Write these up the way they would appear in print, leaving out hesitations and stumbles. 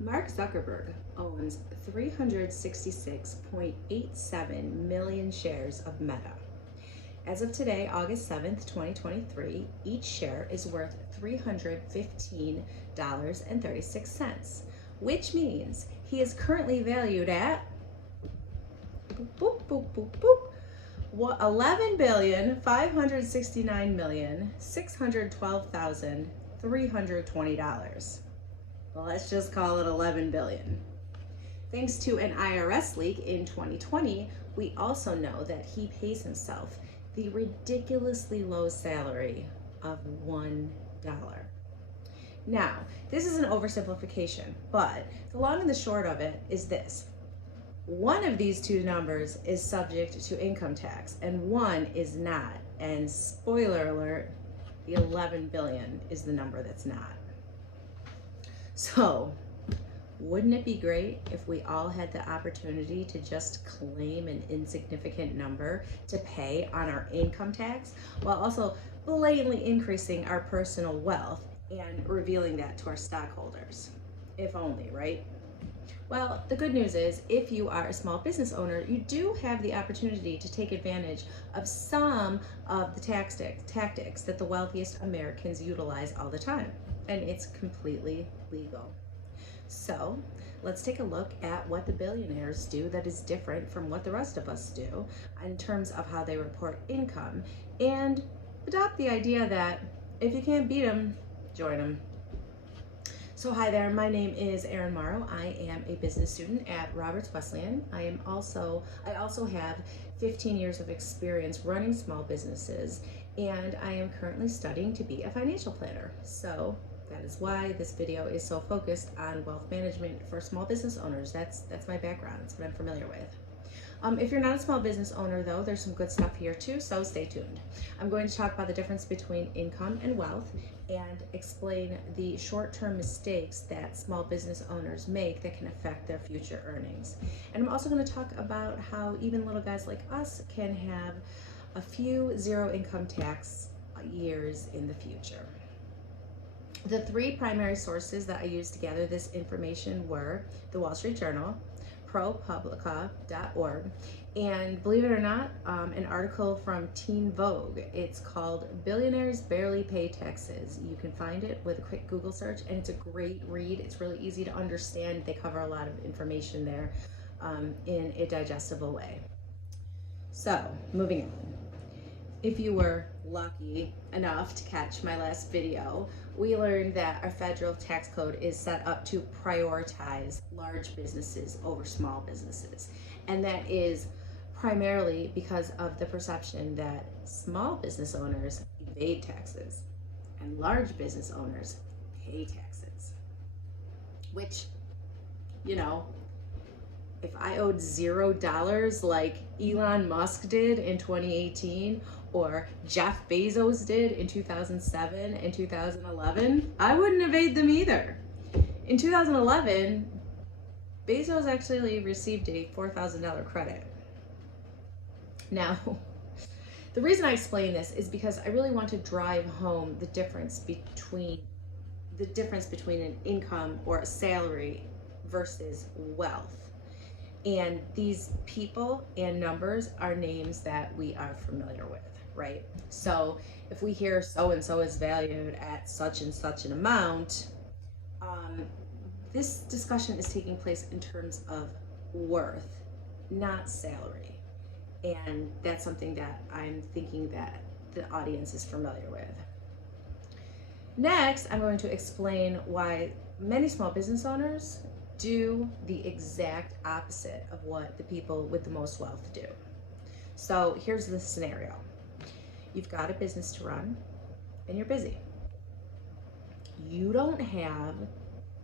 Mark Zuckerberg owns 366.87 million shares of Meta. As of today, August 7th, 2023, each share is worth $315.36, which means he is currently valued at boop, boop, boop, boop, 11,569,612,320. Well, let's just call it 11 billion. Thanks to an IRS leak in 2020, we also know that he pays himself the ridiculously low salary of $1. Now, this is an oversimplification, but the long and the short of it is this. One of these two numbers is subject to income tax and one is not. And spoiler alert, the 11 billion is the number that's not. So, wouldn't it be great if we all had the opportunity to just claim an insignificant number to pay on our income tax while also blatantly increasing our personal wealth and revealing that to our stockholders? If only, right? Well, the good news is if you are a small business owner, you do have the opportunity to take advantage of some of the tactics that the wealthiest Americans utilize all the time. And it's completely legal. So let's take a look at what the billionaires do that is different from what the rest of us do in terms of how they report income, and adopt the idea that if you can't beat them, join them. So hi there, my name is Erin Morrow. I am a business student at Roberts Wesleyan. I also have 15 years of experience running small businesses, and I am currently studying to be a financial planner. So that is why this video is so focused on wealth management for small business owners. That's my background. It's what I'm familiar with. If you're not a small business owner though, there's some good stuff here too, so stay tuned. I'm going to talk about the difference between income and wealth and explain the short-term mistakes that small business owners make that can affect their future earnings. And I'm also going to talk about how even little guys like us can have a few zero income tax years in the future. The three primary sources that I used to gather this information were the Wall Street Journal, ProPublica.org, and believe it or not, an article from Teen Vogue. It's called Billionaires Barely Pay Taxes. You can find it with a quick Google search, and it's a great read. It's really easy to understand. They cover a lot of information there in a digestible way. So, moving on. If you were lucky enough to catch my last video, we learned that our federal tax code is set up to prioritize large businesses over small businesses. And that is primarily because of the perception that small business owners evade taxes and large business owners pay taxes. Which, you know, if I owed $0 like Elon Musk did in 2018, or Jeff Bezos did in 2007 and 2011, I wouldn't evade them either. In 2011, Bezos actually received a $4,000 credit. Now, the reason I explain this is because I really want to drive home the difference between an income or a salary versus wealth. And these people and numbers are names that we are familiar with, right? So if we hear so-and-so is valued at such and such an amount, this discussion is taking place in terms of worth, not salary. And that's something that I'm thinking that the audience is familiar with. Next, I'm going to explain why many small business owners do the exact opposite of what the people with the most wealth do. So here's the scenario. You've got a business to run and you're busy. You don't have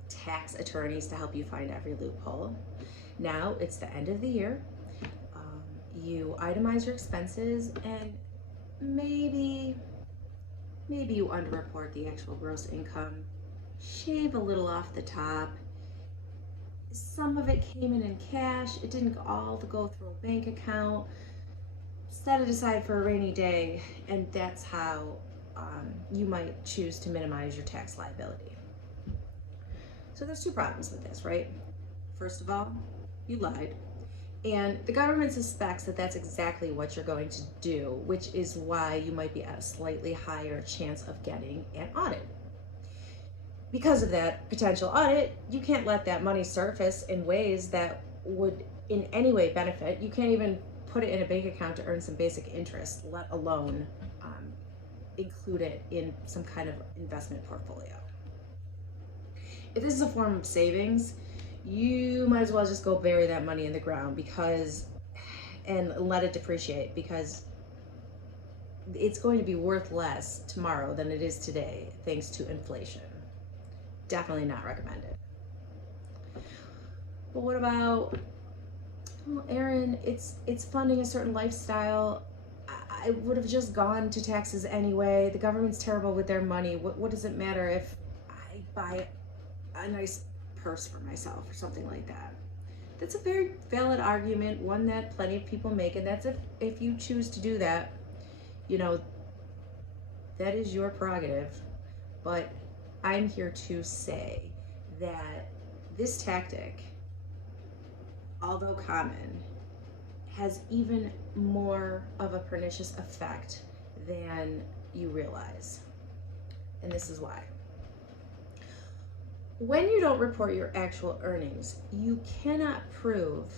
tax attorneys to help you find every loophole. Now it's the end of the year. You itemize your expenses and maybe you underreport the actual gross income, shave a little off the top. Some of it came in cash. It didn't all go through a bank account. Set it aside for a rainy day, and that's how you might choose to minimize your tax liability. So there's two problems with this, right? First of all, you lied. And the government suspects that that's exactly what you're going to do, which is why you might be at a slightly higher chance of getting an audit. Because of that potential audit, you can't let that money surface in ways that would in any way benefit. You can't even put it in a bank account to earn some basic interest, let alone include it in some kind of investment portfolio. If this is a form of savings, you might as well just go bury that money in the ground and let it depreciate, because it's going to be worth less tomorrow than it is today thanks to inflation. Definitely not recommended. But what about, well, Erin, it's funding a certain lifestyle. I would have just gone to taxes anyway. The government's terrible with their money. What does it matter if I buy a nice purse for myself or something like that? That's a very valid argument, one that plenty of people make, and that's if you choose to do that, that is your prerogative. But I'm here to say that this tactic, although common, has even more of a pernicious effect than you realize. And this is why. When you don't report your actual earnings, you cannot prove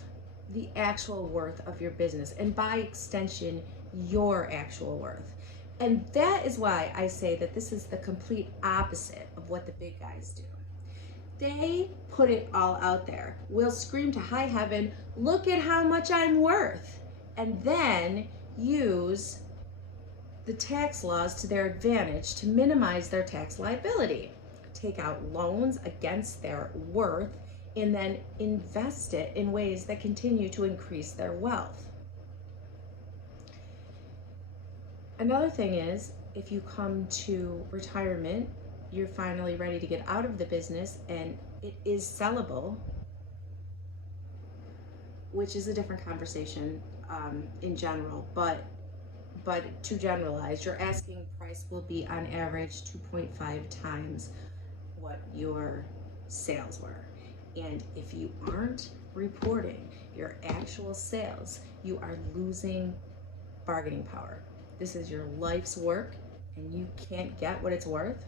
the actual worth of your business, and by extension, your actual worth. And that is why I say that this is the complete opposite of what the big guys do. They put it all out there. We'll scream to high heaven, look at how much I'm worth, and then use the tax laws to their advantage to minimize their tax liability. Take out loans against their worth and then invest it in ways that continue to increase their wealth. Another thing is, if you come to retirement, you're finally ready to get out of the business and it is sellable, which is a different conversation in general, but to generalize, your asking price will be on average 2.5 times what your sales were. And if you aren't reporting your actual sales, you are losing bargaining power. This is your life's work and you can't get what it's worth.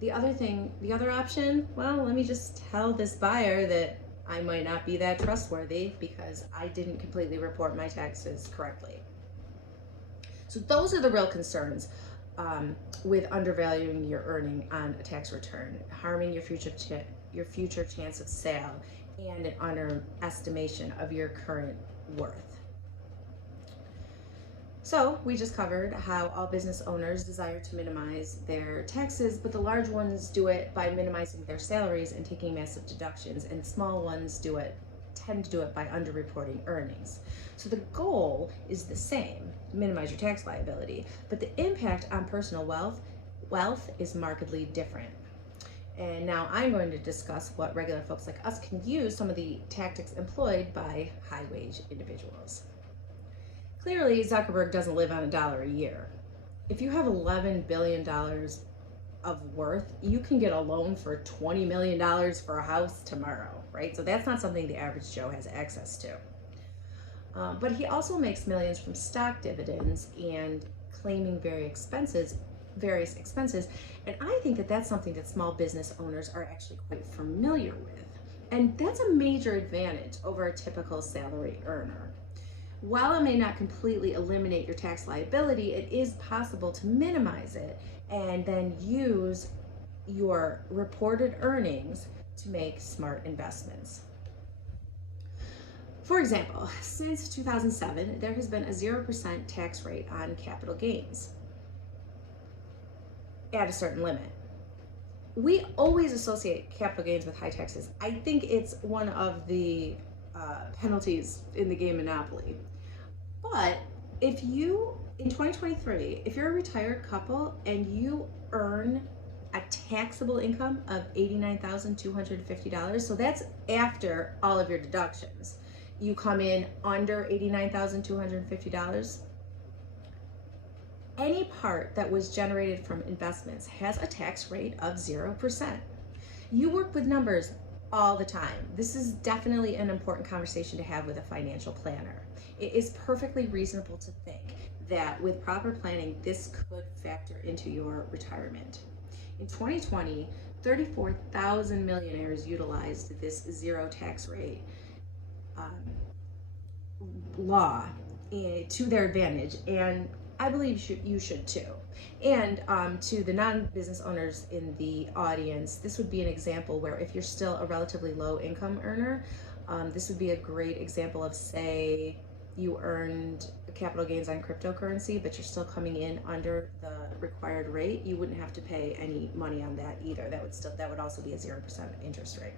The other option, well, let me just tell this buyer that I might not be that trustworthy because I didn't completely report my taxes correctly. So those are the real concerns with undervaluing your earning on a tax return, harming your future chance of sale, and an underestimation of your current worth. So we just covered how all business owners desire to minimize their taxes, but the large ones do it by minimizing their salaries and taking massive deductions, and small ones tend to do it by underreporting earnings. So the goal is the same, minimize your tax liability, but the impact on personal wealth is markedly different. And now I'm going to discuss what regular folks like us can use some of the tactics employed by high-wage individuals. Clearly, Zuckerberg doesn't live on $1 a year. If you have $11 billion of worth, you can get a loan for $20 million for a house tomorrow, right? So that's not something the average Joe has access to. But he also makes millions from stock dividends and claiming various expenses. And I think that that's something that small business owners are actually quite familiar with. And that's a major advantage over a typical salary earner. While it may not completely eliminate your tax liability, it is possible to minimize it and then use your reported earnings to make smart investments. For example, since 2007, there has been a 0% tax rate on capital gains at a certain limit. We always associate capital gains with high taxes. I think it's one of the penalties in the game Monopoly. But in 2023, if you're a retired couple and you earn a taxable income of $89,250, so that's after all of your deductions, you come in under $89,250, Any part that was generated from investments has a tax rate of 0%. You work with numbers all the time. This is definitely an important conversation to have with a financial planner. It is perfectly reasonable to think that with proper planning, this could factor into your retirement. In 2020, 34,000 millionaires utilized this zero tax rate um, law to their advantage, and I believe you should too. And to the non-business owners in the audience, this would be an example where if you're still a relatively low income earner, this would be a great example of, say, you earned capital gains on cryptocurrency, but you're still coming in under the required rate. You wouldn't have to pay any money on that either. That would also be a 0% interest rate.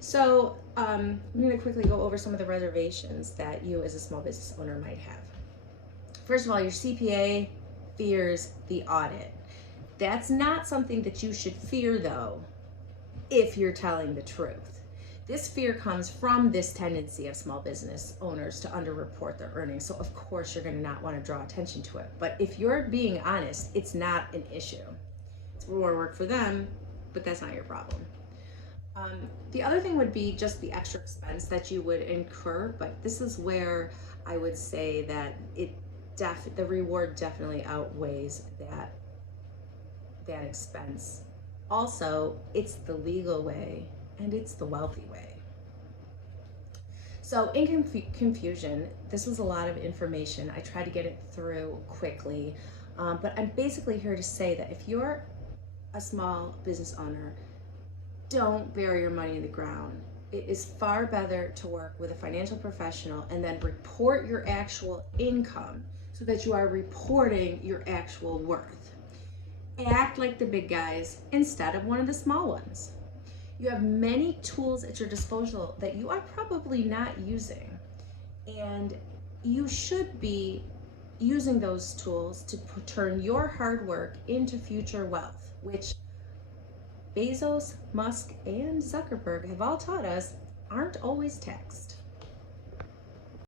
So I'm going to quickly go over some of the reservations that you as a small business owner might have. First of all, your CPA fears the audit. That's not something that you should fear, though, if you're telling the truth. This fear comes from this tendency of small business owners to underreport their earnings. So of course you're going to not want to draw attention to it. But if you're being honest, it's not an issue. It's more work for them, but that's not your problem. The other thing would be just the extra expense that you would incur, but this is where I would say that the reward definitely outweighs that expense. Also, it's the legal way and it's the wealthy way. So in confusion, this was a lot of information. I tried to get it through quickly, but I'm basically here to say that if you're a small business owner, don't bury your money in the ground. It is far better to work with a financial professional and then report your actual income so that you are reporting your actual worth. Act like the big guys instead of one of the small ones. You have many tools at your disposal that you are probably not using, and you should be using those tools to turn your hard work into future wealth, which Bezos, Musk, and Zuckerberg have all taught us aren't always taxed.